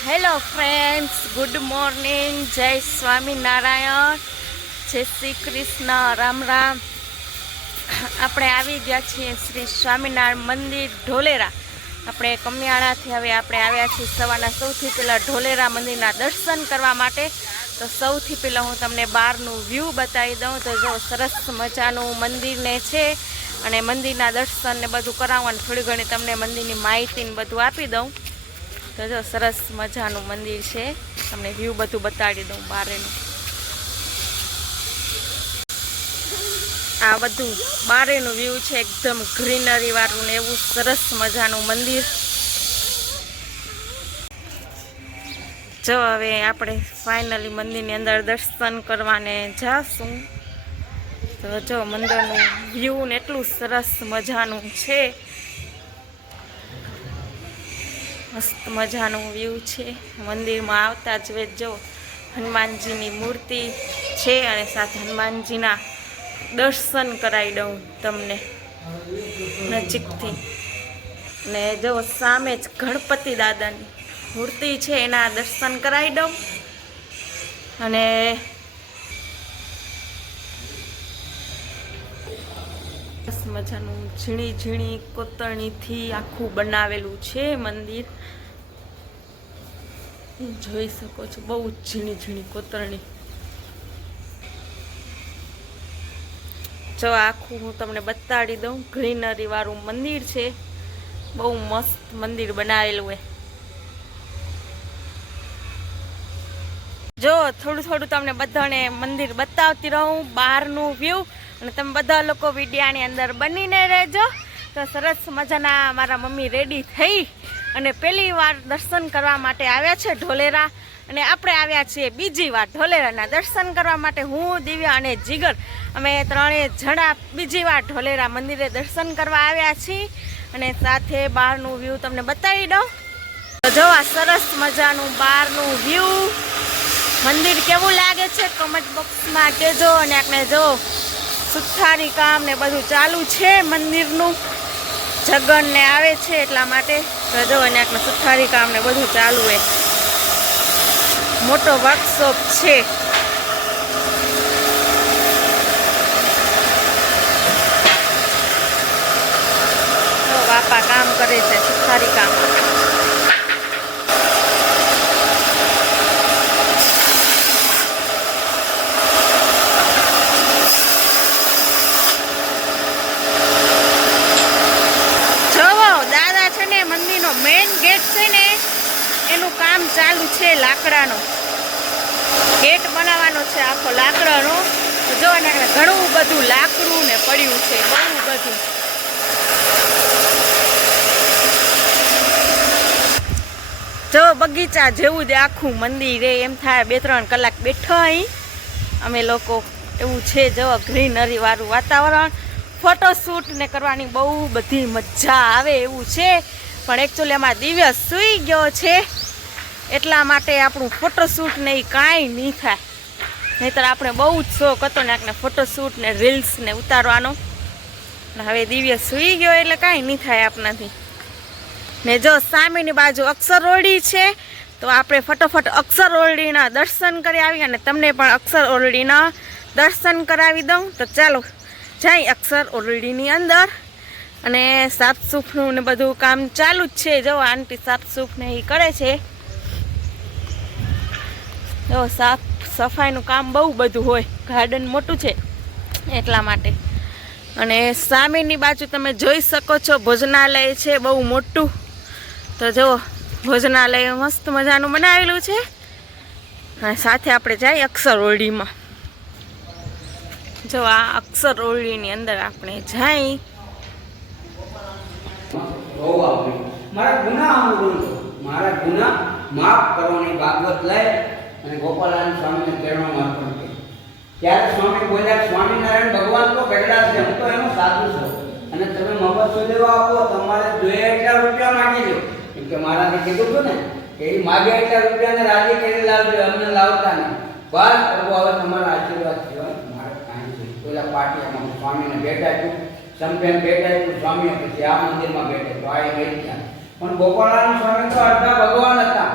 Hello friends, good morning, જય સ્વામિનારાયણ, જય શ્રી કૃષ્ણ, રામ રામ. આપણે આવી ગયા છીએ શ્રી સ્વામિનારાયણ મંદિર ઢોલેરા. આપણે કમિયાળાથી હવે આપણે આવ્યા છીએ સવારના સૌથી પહેલાં ઢોલેરા મંદિરના દર્શન કરવા માટે. તો સૌથી પહેલાં હું તમને બહારનું વ્યૂ બતાવી દઉં. તો જો સરસ મજાનું મંદિરને છે અને મંદિરના દર્શન ને બધું કરાવવાનું, થોડી ઘણી તમને મંદિરની માહિતી ને બધું આપી દઉં. તો જો સરસ મજાનું મંદિર છે, તમને વ્યૂ બધું બતાડી દઉં બારેનું. આ બધું બારેનું વ્યૂ છે, એકદમ ગ્રીનરી વાળું ને એવું સરસ મજાનું મંદિર. જો હવે આપણે ફાઇનલી મંદિરની અંદર દર્શન કરવાને જાશું. તો જો મંદિરનું વ્યૂ ને એટલું સરસ મજાનું છે, મસ્ત મજાનું વ્યૂ છે. મંદિરમાં આવતા જ વેત જો હનુમાનજીની મૂર્તિ છે અને સાથે હનુમાનજીના દર્શન કરાવી દઉં તમને નજીકથી. ને જો સામે જ ગણપતિ દાદાની મૂર્તિ છે, એના દર્શન કરાવી દઉં. અને મજાનું ઝીણી ઝીણી કોતરણીથી આખું બનાવેલું છે મંદિર. જોઈ શકો છો, બહુ ઝીણી ઝીણી કોતરણી. જો આખું હું તમને બતાડી દઉં, ગ્રીનરી વાળું મંદિર છે, બહુ મસ્ત મંદિર બનાવેલું હોય. જો થોડું થોડું તમને બધાને મંદિર બતાવતી રહું, બહારનું વ્યૂ, અને તમે બધા લોકો વિડિયાની અંદર બનીને રહેજો. તો સરસ મજાના મારા મમ્મી રેડી થઈ અને પહેલી વાર દર્શન કરવા માટે આવ્યા છે ઢોલેરા. અને આપણે આવ્યા છીએ બીજી વાર ઢોલેરાના દર્શન કરવા માટે. હું, દિવ્યા અને જીગર, અમે ત્રણેય જણા બીજી વાર ઢોલેરા મંદિરે દર્શન કરવા આવ્યા છીએ. અને સાથે બહારનું વ્યૂ તમને બતાવી દઉં. તો જો આ સરસ મજાનું બહારનું વ્યૂ, મંદિર કેવું લાગે છે કમેન્ટ બોક્સમાં કહેજો. અને આપણે જો સુથારી કામ ને બધું ચાલુ છે મંદિરનું, જગન ને આવે છે એટલા માટે. તો જો અને આપણે સુથારી કામ ને બધું ચાલુ છે, મોટો વર્કશોપ છે. તો બાપા કામ કરે છે, સુથારી કામ. મેઇન ગેટ છે ને, એનું કામ ચાલુ છે. લાકડાનો ગેટ બનાવવાનો છે, આખો લાકડાનો. જો ને ઘણું બધું લાકડું ને પડ્યું છે, બહુ બધું. જો બગીચા જેવું જ આખું મંદિર, એમ થાય 2-3 કલાક બેઠા અહીં અમે લોકો, એવું છે. જો ગ્રીનરી વાળું વાતાવરણ, ફોટોશૂટ ને કરવાની બહુ બધી મજા આવે એવું છે. પણ એકચ્યુઅલી એમાં દિવ્ય સૂઈ ગયો છે એટલા માટે આપણું ફોટોશૂટ ને એ કાંઈ નહીં થાય. નહીંતર આપણે બહુ જ શોખ હતો ને આપણે ફોટોશૂટ ને રીલ્સ ને ઉતારવાનો. હવે દિવ્ય સૂઈ ગયો એટલે કાંઈ નહીં થાય આપણાથી. ને જો સામેની બાજુ અક્ષર ઓરડી છે, તો આપણે ફટોફટ અક્ષર ઓરડીના દર્શન કરી આવી અને તમને પણ અક્ષર ઓરડીના દર્શન કરાવી દઉં. તો ચાલો જાય અક્ષર ઓરડીની અંદર. અને સાફસૂફનું ને બધું કામ ચાલુ જ છે. જો આંટી સાફસૂફ ને એ કરે છે. જો સાફ સફાઈનું કામ બહુ બધું હોય, ગાર્ડન મોટું છે એટલા માટે. અને સામેની બાજુ તમે જોઈ શકો છો ભોજનાલય છે, બહુ મોટું. તો જો ભોજનાલય મસ્ત મજાનું બનાવેલું છે. અને સાથે આપણે જઈએ અક્ષર ઓરડીમાં. જો આ અક્ષર ઓરડીની અંદર આપણે જઈ. મારા ગુના માફ કરવાની ભાગવત લઈ અને ગોપાલાન સ્વામીને પ્રેરણા અર્પણ કરી. ત્યારે સ્વામી બોલ્યા, સ્વામિનારાયણ ભગવાન તો ગઢડા છે, હું તો એનો સાધુ છું, અને તમે મફત સુદેવા આપો, તમારે જોઈએ એટલા રૂપિયા માગી લો. કેમ કે મહારાજે કીધું હતું ને કે એ માગે એટલા રૂપિયાને રાજી કરી લાવજો, અમને લાવતા નહીં. બસ પ્રભુ, હવે તમારા આશીર્વાદ સિવાય મારે કાંઈ નહીં. પેલા પાટિયામાં સ્વામીને બેઠા સંપેન બેઠા સ્વામી, પછી આ મંદિરમાં બેઠે તો આ ગઈ ત્યાં. પણ ગોપાળાનંદ સ્વામી તો અડધા ભગવાન હતા.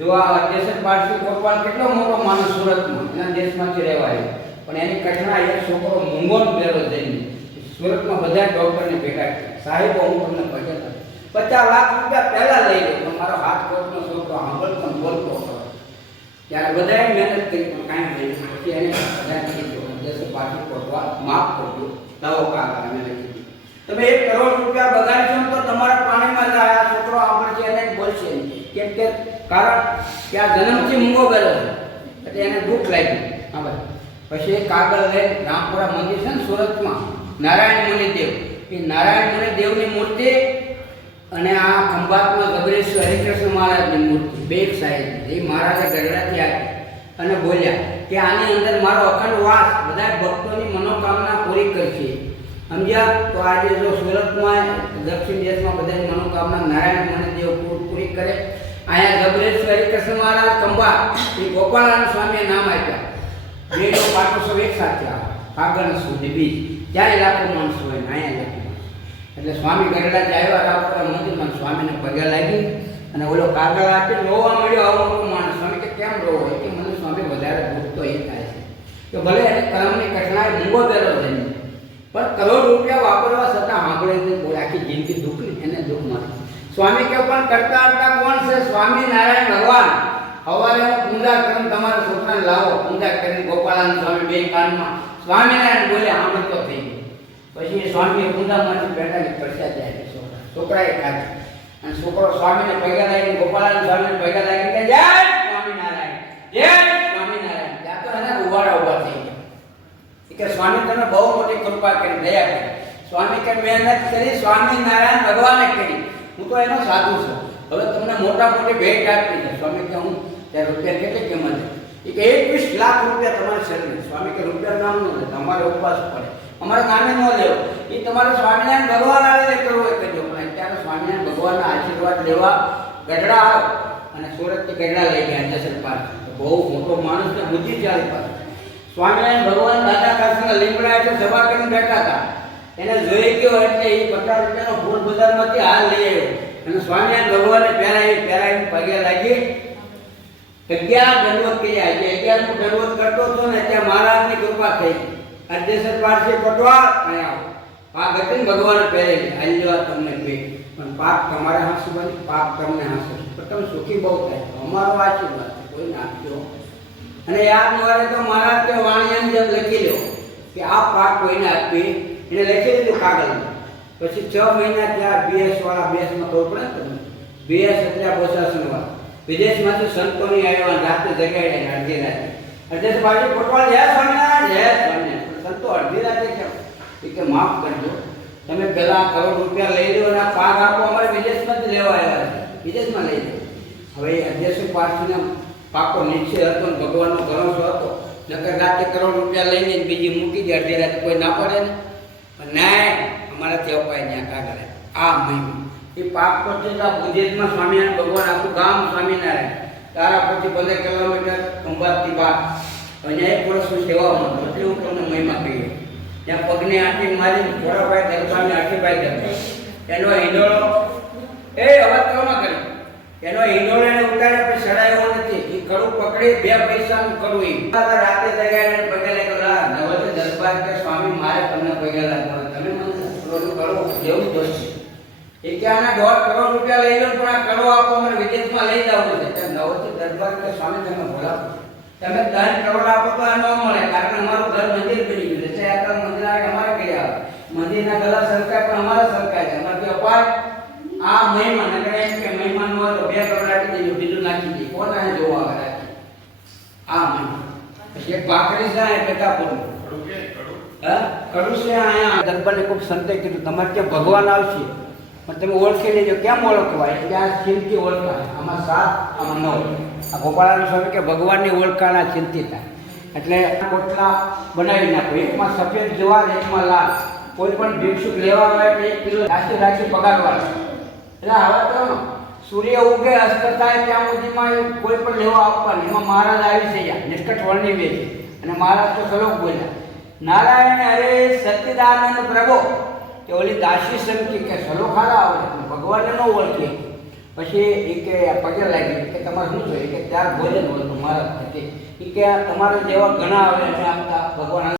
જો આ અધ્યક્ષ પારસી કોટવાલ કેટલો મોટો માણસ સુરતમાં એના દેશમાંથી રહેવાય, પણ એની કઠણા એક છોકરો મૂંગોનો બેરો જઈને સુરતમાં બધા ડોક્ટરને ભેગા કર્યા. સાહેબ હું તમને ભજન 50 લાખ રૂપિયા પહેલા લઈ લો તો મારો હાથ કોટનો છોકરો સાંભળતો બોલતો હતો. ત્યારે બધાએ મહેનત કરી પણ કાંઈ નહીં. પછી એને બધા કીધું અધ્યક્ષ પારસી કોટવાલ માફ કરજો, લાવો કાગળ. અમે લખી તમે 1 કરોડ રૂપિયા બગાડશો તો તમારા પાણીમાં જાય. આ છોકરો સાંભળશે એને બોલશે નહીં. કેમ કે કારણ કે આ જન્મથી મૂંગો ગયેલો છે એટલે એને દુઃખ લાગ્યું. હા ભાઈ. પછી એ કાગળ લઈને રામપુરા મંદિર છે ને સુરતમાં, નારાયણ મુનિદેવ, એ નારાયણ મુનિદેવની મૂર્તિ અને આ ખંભાતમાં ગબરેશ્વર હરિકૃષ્ણ મહારાજની મૂર્તિ બે સાઈડ એ મહારાજે ગઢડાથી આપી અને બોલ્યા કે આની અંદર મારો અખંડ વાસ બધા ભક્તોની મનોકામના પૂરી કરશે. સમજ્યા? તો આજે જો સુરતમાં દક્ષિણ દેશમાં બધાની મનોકામના નારાયણ મુનિદેવ પૂરી કરે. અહીંયા ગબરેશ્વર હરિકૃષ્ણ મહારાજ ખંભાત એ ગોપાળાનંદ સ્વામીએ નામ આપ્યા. બેનો પાટોત્સવ એક સાથે આવે કાગળ સુધી બીજ ત્યાં લાખો માણસો હોય ને અહીંયા લાખો માણસો. એટલે સ્વામી ગઢડાથી આવ્યા રામપુરા મંદિરમાં સ્વામીને પગે લાગી અને ઓલો કાગળ આપી રોવા મળ્યો. આવો મોટો માણસ. સ્વામી કે કેમ રોવો? કે મને સ્વામી વધારે દુઃખ તો એ થાય છે કે ભલે એને કર્મની કઠણાઈ મૂંગો બેલો જઈને પણ કરોડ રૂપિયા વાપરવા છતાં સાંભળે આખી જિંદગી દુઃખ ને એને દુઃખ મળે. સ્વામી કે પણ કરતા કરતા કોણ છે? સ્વામી નારાયણ ભગવાન. સવારે પૂજા કરીને તમારા છોકરાને લાવો. પૂજા કરીને ગોપાળાનંદ સ્વામી બે કાનમાં સ્વામિનારાયણ બોલે સાંભળતો થઈ ગયો. પછી સ્વામીએ પૂજામાંથી બેઠાની પ્રસાદ જાય છોકરાએ ખાધી અને છોકરો સ્વામીને પૈગા લાગીને ગોપાળાનંદ સ્વામીને પૈગા લાગીને કે જય સ્વામિનારાયણ, જય સ્વામિનારાયણ. ત્યાં તો એના ઉભાડા ઉભા થઈ ગયા કે સ્વામી તમે બહુ મોટી કૃપા કરી, દયા કરી. સ્વામી કે મહેનત કરી સ્વામિનારાયણ ભગવાને કરી, હું તો એનો સાધુ છું. હવે તમને મોટા મોટી ભેટ આપી છે. સ્વામી કે હું ત્યાં રૂપિયા કેટલી કિંમત છે? કે 21 લાખ રૂપિયા તમારે શરીર. સ્વામી કે રૂપિયા નામ નો તમારે ઉપવાસ પડે, અમારે કામે ન લેવો. એ તમારે સ્વામિનારાયણ ભગવાન આવે કરવો એ કરજો. પણ અત્યારે સ્વામિનારાયણ ભગવાનના આશીર્વાદ લેવા ગઢડા આવ અને સુરતથી ગઢડા લઈ ગયા જસર પાર. બહુ મોટો માણસ ને બુદ્ધિશાળી પાસે. સ્વામિનારાયણ ભગવાન દાદા કાશીના લીમડા એટલે સભા કરીને બેઠા હતા. એને જોઈ ગયો એટલે એ 50 રૂપિયાનો ફૂલ બજારમાંથી હાલ લઈ આવ્યો અને સ્વામિનારાયણ ભગવાનને પહેરાવી પગે લાગી 11 દંડવત કર્યા. જે 11 દંડવત કરતો હતો ને ત્યાં મહારાજની કૃપા થઈ. અધ્યક્ષ પારસી કોટવાલ અહીંયા આવો. આ ગતિને ભગવાને પહેરેલી આલ્યો તમને બે પણ પાપ તમારે હાંસુ બની, પાપ તમને હાંસુ પણ તમે સુખી બહુ થાય. અમારો આશીર્વાદ કોઈ નાખજો. અને યાદ નવારે તો મહારાજ કે વાણિયાની જેમ લખી લો કે આ પાક કોઈને આપી. એને લખી દીધું કાગળમાં. પછી 6 મહિના ત્યાં BS વાળા BSમાં ખબર પડે ને તમને. BS એટલે બોસાસન વાળા વિદેશમાંથી સંતોની આવ્યા રાતે જગાડ્યા અડધી રાતે. અડધી પાછી કોટવાલ જય સ્વામિનારાયણ, જય સ્વામિનારાયણ. સંતો અડધી રાતે કેમ? કે માફ કરજો, તમે પહેલા કરોડ રૂપિયા લઈ લો અને પાક આપો. અમારે વિદેશમાંથી લેવા આવ્યા છે, વિદેશમાં લઈ લો. હવે અધ્યક્ષ પારસીને પાકો નિશ્ચય હતો ને ભગવાનનો ભરોસો હતો. નકર રાતે કરોડ રૂપિયા લઈને બીજી મૂકી દે અડધી રાતે કોઈ ના પડે ને. પણ ના, અમારાથી અપાય ત્યાં કાગળ આ મહિમા એ પાક તો છે. આ ભુજેજમાં સ્વામિનારાયણ ભગવાન આખું ગામ સ્વામિનારાયણ. તારા પછી 15 કિલોમીટર ખંભાતથી બહાર અહીંયા 1 વર્ષની સેવા મળતો એટલે હું તમને મહિમા કહીએ. ત્યાં પગને આંટી મારી થોડાભાઈ દરબારને આઠીભાઈ દરબાર એનો હિંડોળો એ અવાજ કરવામાં કર્યો. એનો હિંડોળો એને ઉતાર્યા પછી સડાયો નથી. એ કડું પકડી 2 પૈસાનું કડું એ રાતે જગ્યાએ પગે લાગ્યો. નવતે દરબાર કે સ્વામી મારે તમને પગે લાગવાનો, તમે મને થોડું કડું જેવું દોષ છે. એ કે આના 1.5 કરોડ રૂપિયા લઈ લો પણ આ કડો આપો, મને વિદેશમાં લઈ જવું છે. ત્યાં નવતે દરબાર કે સ્વામી તમે બોલાવો, તમે 3 કરોડ આપો તો આ ન મળે. કારણ અમારું ઘર મંદિર બની ગયું છે. આ મંદિર અમારે કર્યા મંદિરના ગલા સરકાર પણ અમારા સરકાર છે. અમારથી અપાય આ મહિમા નગર એમ કે મહિમા ન હોય તો 2 કરોડ આપી દેજો, બીજું નાખી દે. કોણ આને જોવા આવે રાખી આ મહિમા. પછી એક ભાખરી છે પેટાપુર કડું છે. અહીંયા દરબારને ખૂબ સંતે કીધું તમારે ત્યાં ભગવાન આવશે પણ તમે ઓળખી લેજો. કેમ ઓળખવા? એટલે આ ચિંતી ઓળખાય. આમાં 7 આમાં 9. આ ગોપાળાનંદ સ્વામી કે ભગવાનની ઓળખાણા ચિંતિત થાય. એટલે કોટલા બનાવી નાખો. એકમાં સફેદ જવાર, એકમાં લાલ. કોઈ પણ ભિક્ષુક લેવા આવે એટલે 1 કિલો રાખી પગારવાના. એટલે હવે તો સૂર્ય ઉગે અસ્ત થાય ત્યાં સુધીમાં કોઈ પણ લેવા આપવાની. એમાં મહારાજ આવી છે નિષ્કટ વર્ણિ છે અને મહારાજ તો શ્લોક બોલ્યા નારાયણ હરે સચ્ચિદાનંદ પ્રભુ. કે ઓલી દાસી સંકી કે શ્લોક હારા આવે ભગવાનને ન ઓળખે પછી એ કે પગે લાગી કે તમારે શું જોઈએ કે ચાર ભોજન હોય તો મારા થકી એ કે તમારે જેવા ઘણા આવે એને આપતા ભગવાન